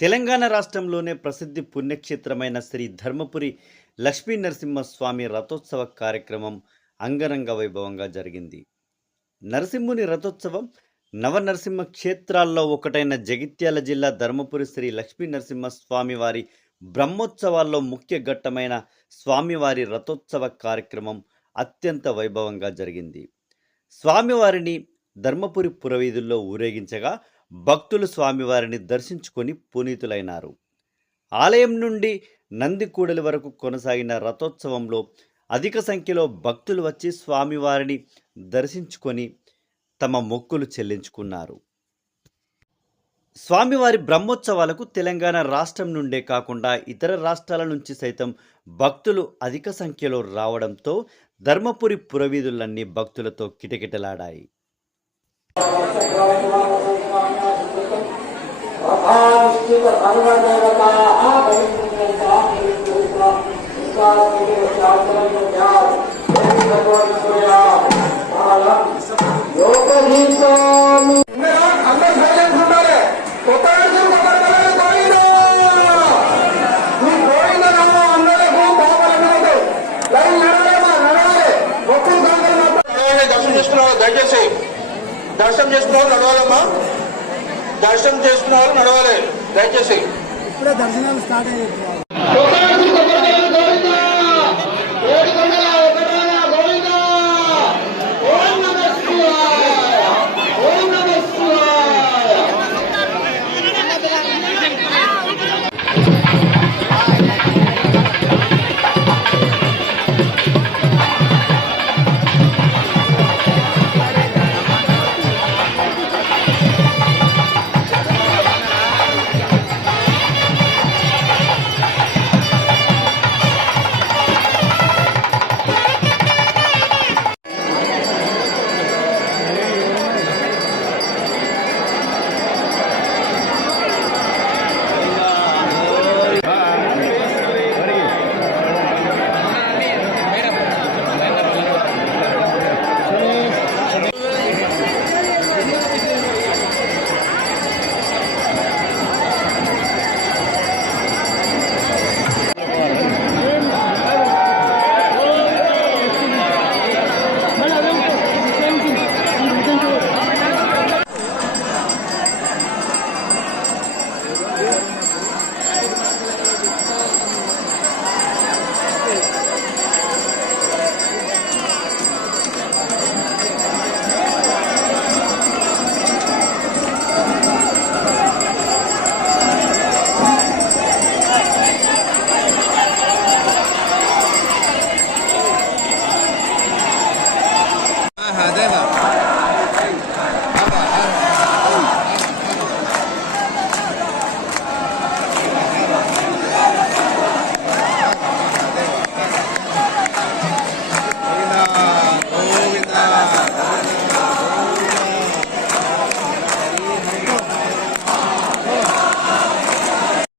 తెలంగాణ రాష్ట్రంలోనే ప్రసిద్ధి పుణ్యక్షేత్రమైన శ్రీ ధర్మపురి లక్ష్మీ నరసింహస్వామి రథోత్సవ కార్యక్రమం అంగరంగ వైభవంగా జరిగింది. నరసింహుని రథోత్సవం నవనరసింహ క్షేత్రాల్లో ఒకటైన జగిత్యాల జిల్లా ధర్మపురి శ్రీ లక్ష్మీ నరసింహస్వామి వారి బ్రహ్మోత్సవాల్లో ముఖ్య ఘట్టమైన స్వామివారి రథోత్సవ కార్యక్రమం అత్యంత వైభవంగా జరిగింది. స్వామివారిని ధర్మపురి పురవీధుల్లో ఊరేగించగా భక్తులు స్వామివారిని దర్శించుకొని పునీతులైనారు. ఆలయం నుండి నందికూడలి వరకు కొనసాగిన రథోత్సవంలో అధిక సంఖ్యలో భక్తులు వచ్చి స్వామివారిని దర్శించుకొని తమ మొక్కులు చెల్లించుకున్నారు. స్వామివారి బ్రహ్మోత్సవాలకు తెలంగాణ రాష్ట్రం నుండే కాకుండా ఇతర రాష్ట్రాల నుంచి సైతం భక్తులు అధిక సంఖ్యలో రావడంతో ధర్మపురి పురవీధులన్నీ భక్తులతో కిటకిటలాడాయి. దయచేసి దర్శనం చేసుకున్న వాళ్ళు నడవాలమ్మా. దర్శనం చేసుకున్న వాళ్ళు నడవాలి దయచేసి. ఇప్పుడే దర్శనాలు స్టార్ట్ అయ్యాయి.